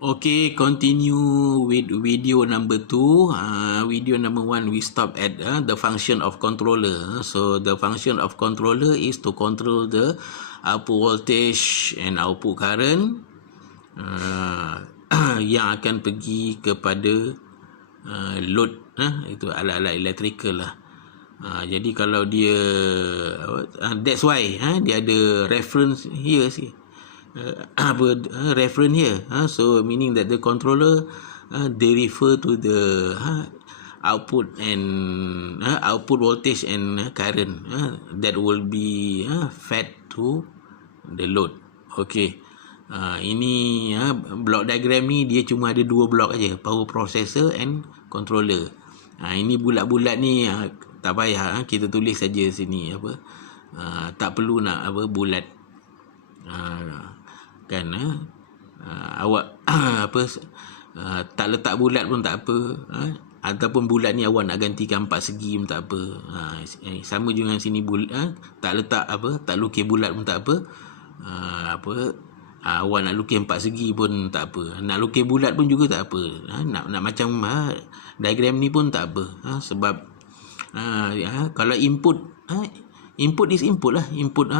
Okay, continue with video number 2. Video number 1, we stop at the function of controller. So the function of controller is to control the output voltage and output current yang akan pergi kepada load, itu alat-alat electrical lah. Jadi kalau dia that's why dia ada reference here sih. Reference here, so meaning that the controller they refer to the output and output voltage and current that will be fed to the load. Okay, ini block diagram ni dia cuma ada 2 block aja, power processor and controller. Ini bulat-bulat ni tak payah, kita tulis saja sini tak perlu nak bulat. Kan awak tak letak bulat pun tak apa, ataupun bulat ni awak nak gantikan 4 segi pun tak apa. Sama juga dengan sini bulat, tak letak tak lukis bulat pun tak apa. Awak nak lukis 4 segi pun tak apa, nak lukis bulat pun juga tak apa. Nak macam diagram ni pun tak apa. Sebab kalau input is input lah, input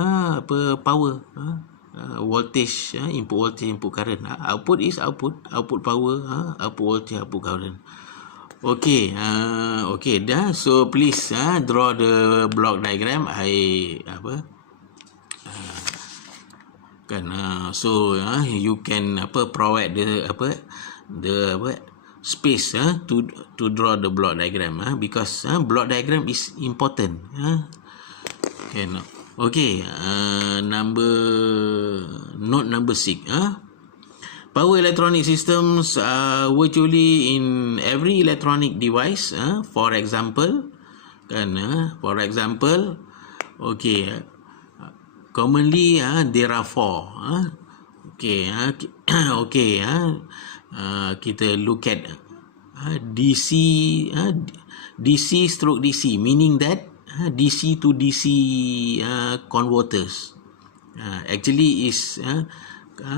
power, voltage, input voltage, input current. Output is output power, output voltage, output current. Okay, okay dah. So please draw the block diagram. So you can provide the space to draw the block diagram, because block diagram is important. Okay, note number 6. Power electronic systems are virtually in every electronic device. For example, okay, commonly there are 4. Okay, okay, kita look at DC stroke DC, meaning that DC to DC converters. Actually is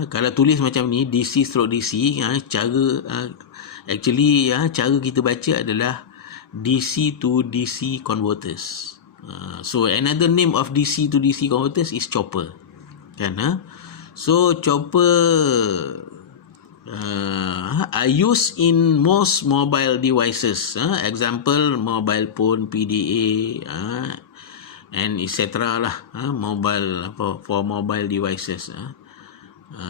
kalau tulis macam ni, DC stroke DC, cara kita baca adalah DC to DC converters. So another name of DC to DC converters is chopper, kan? So chopper are used in most mobile devices. Example, mobile phone, PDA, and etc. lah. Mobile for mobile devices,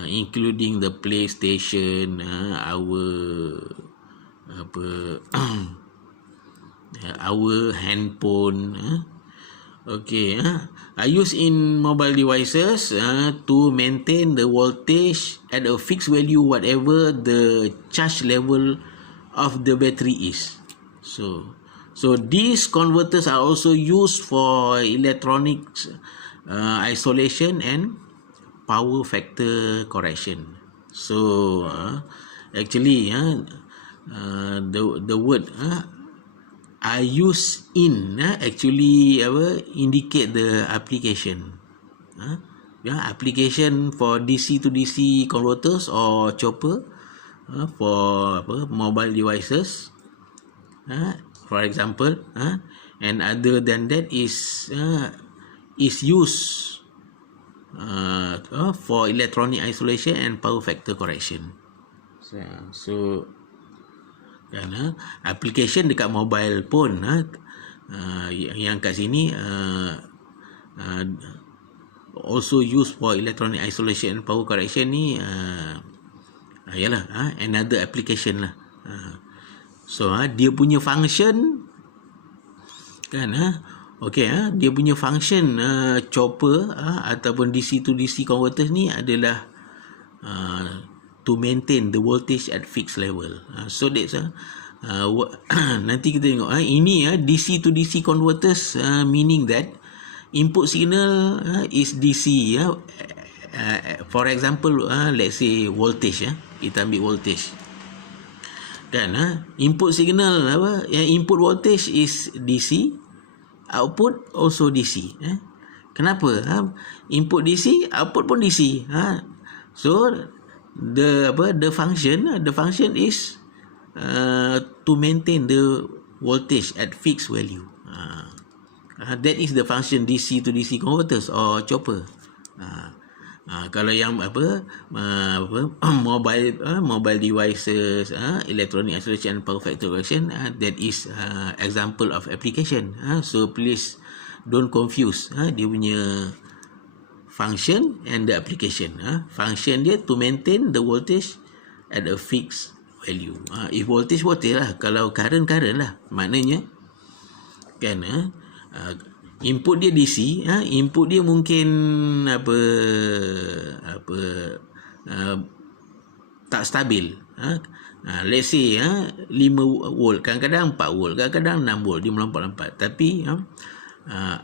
including the PlayStation, our handphone. Okay, are used in mobile devices to maintain the voltage at a fixed value whatever the charge level of the battery is. So these converters are also used for electronics isolation and power factor correction. So actually the word are used in actually indicate the application. Application for DC to DC converters or chopper for mobile devices, for example, and other than that is used for electronic isolation and power factor correction. So application dekat mobile phone, yang kat sini also used for electronic isolation and power correction ni, another application lah. So dia punya function kan, okay, dia punya function chopper ataupun DC to DC converters ni adalah to maintain the voltage at fixed level. So that's nanti kita tengok ini DC to DC converters, meaning that input signal is DC. For example, let's say voltage, kita ambil voltage kan, input signal input voltage is DC, output also DC. Kenapa? Input DC, output pun DC. So the function is to maintain the voltage at fixed value. That is the function DC to DC converters or chopper. Kalau yang mobile devices, electronic isolation and power factor correction, that is example of application. So please don't confuse dia punya function and the application. Function dia to maintain the voltage at a fixed value. If voltage lah, kalau current lah, maknanya kan input dia DC, input dia mungkin tak stabil. Let's say 5 volt, kadang-kadang 4 volt, kadang-kadang 6 volt, dia melompat-lompat. Tapi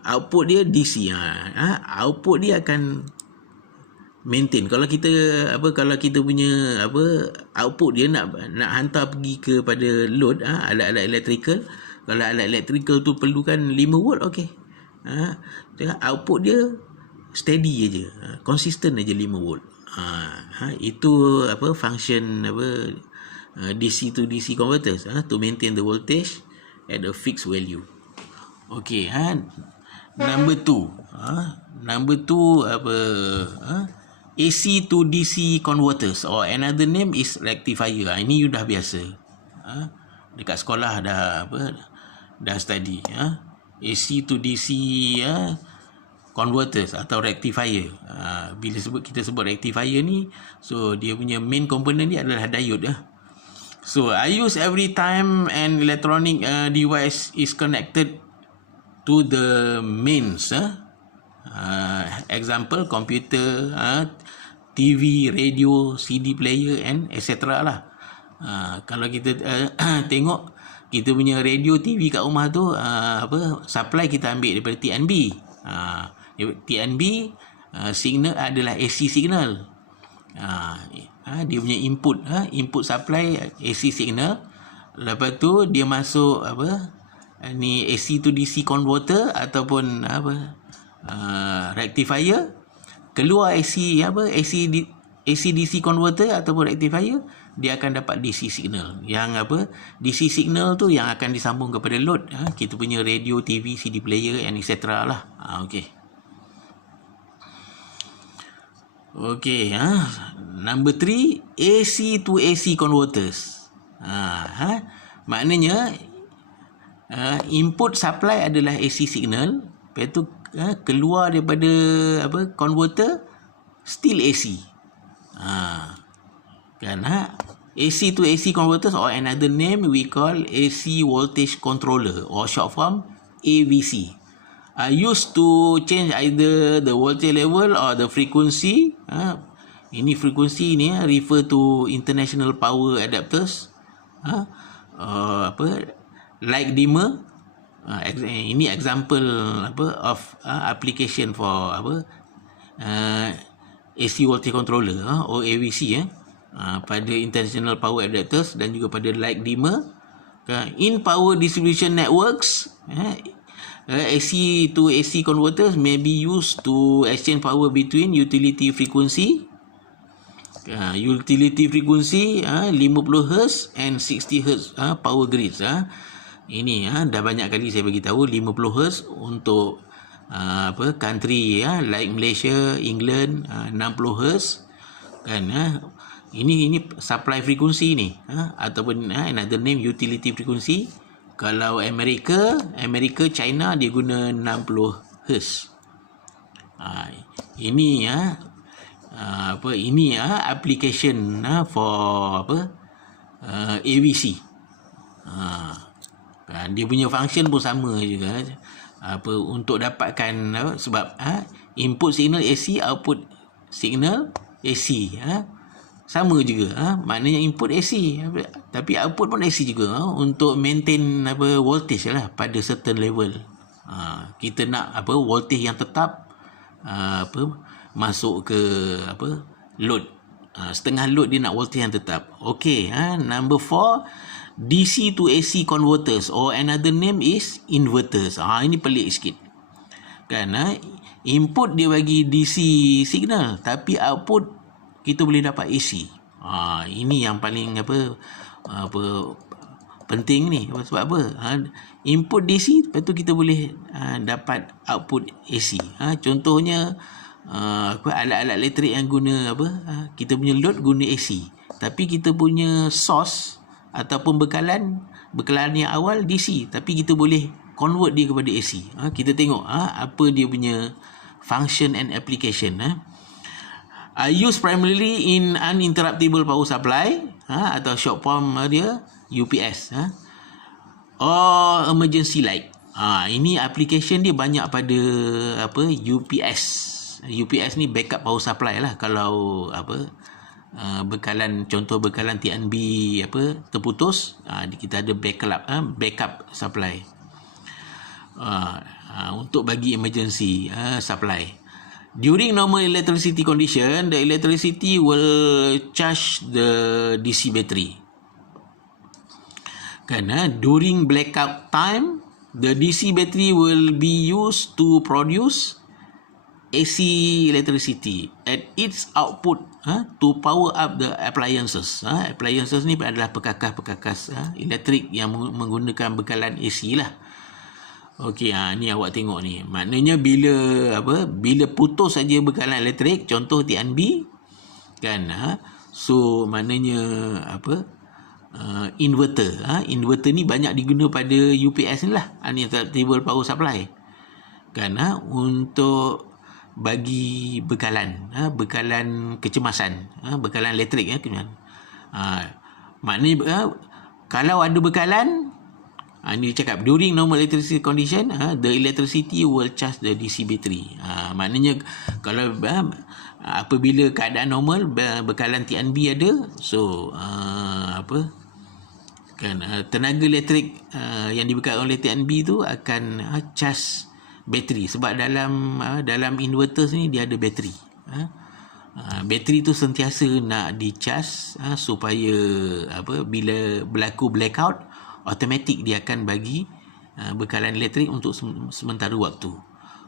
output dia DC, output dia akan maintain. Kalau kita punya output dia nak hantar pergi kepada load, alat-alat electrical. Kalau alat electrical tu perlukan 5 volt, okey. Output dia steady aja, konsisten aja 5 volt. Itu function DC to DC converters, to maintain the voltage at a fixed value. Okey, number 2 AC to DC converters, or another name is rectifier. Ini you dah biasa. Dekat sekolah dah study. AC to DC converters atau rectifier. Bila kita sebut rectifier ni, so dia punya main component dia adalah diode. So I use every time an electronic device is connected to the mains. Example, computer, TV, radio, CD player and etc. lah. Kalau kita tengok kita punya radio, TV kat rumah tu, supply kita ambil daripada TNB. TNB signal adalah AC signal. Dia punya input supply AC signal. Lepas tu dia masuk ni AC to DC converter ataupun rectifier. Keluar AC DC converter ataupun rectifier, dia akan dapat DC signal. Yang DC signal tu yang akan disambung kepada load, kita punya radio, TV, CD player and etc. lah. Okey, number 3, AC to AC converters. Maknanya input supply adalah AC signal, lepas tu keluar daripada converter still AC. AC to AC converters, or another name we call AC voltage controller, or short form AVC, are used to change either the voltage level or the frequency. Ini frequency ni refer to international power adapters, light dimmer. Ini example of application for AC voltage controller, or AVC, pada international power adapters dan juga pada light dimmer. In power distribution networks, AC to AC converters may be used to exchange power between utility frequency 50 Hz and 60 Hz power grids. Ini dah banyak kali saya bagi tahu, 50 Hz untuk country like Malaysia, England, 60 Hz kan. Ini supply frequency ni, ataupun another name utility frequency. Kalau Amerika, China, dia guna 60 Hz. Ini application for AVC. Dia punya function pun sama juga, untuk dapatkan sebab input signal AC, output signal AC, sama juga. Maknanya input AC tapi output pun AC juga, untuk maintain voltage lah pada certain level. Kita nak voltage yang tetap masuk ke load, setengah load dia nak voltage yang tetap. Okey, number 4, DC to AC converters, or another name is inverters. Ini pelik sikit kan. Input dia bagi DC signal, tapi output kita boleh dapat AC. Ini yang paling penting ni. Sebab apa? Input DC, lepas tu kita boleh dapat output AC. Contohnya alat-alat elektrik yang guna kita punya load guna AC, tapi kita punya source ataupun bekalan yang awal DC, tapi kita boleh convert dia kepada AC. Kita tengok apa dia punya function and application. Used primarily in uninterruptible power supply, atau short form dia UPS, or emergency light. Ini application dia banyak pada UPS. UPS ni backup power supply lah. Kalau contoh bekalan TNB terputus, kita ada backup supply untuk bagi emergency supply. During normal electricity condition, the electricity will charge the DC battery. During blackout time, the DC battery will be used to produce AC electricity at its output to power up the appliances. Appliances ni adalah perkakas elektrik yang menggunakan bekalan AC lah. Okey, ni awak tengok ni. Maknanya bila putus saja bekalan elektrik, contoh TNB so maknanya inverter. Inverter ni banyak diguna pada UPS ni lah, uninterruptible power supply. Untuk bagi bekalan kecemasan, bekalan elektrik maknanya kalau ada bekalan, ini dia cakap during normal electricity condition, the electricity will charge the DC battery. Maknanya kalau apabila keadaan normal, bekalan TNB ada, so tenaga elektrik yang dibekalkan oleh TNB tu akan charge bateri. Sebab dalam inverter ni dia ada bateri. Bateri tu sentiasa nak di-charge supaya bila berlaku blackout, automatik dia akan bagi bekalan elektrik untuk sementara waktu.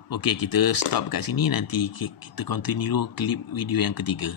Okey, kita stop kat sini. Nanti kita continue klip video yang ketiga.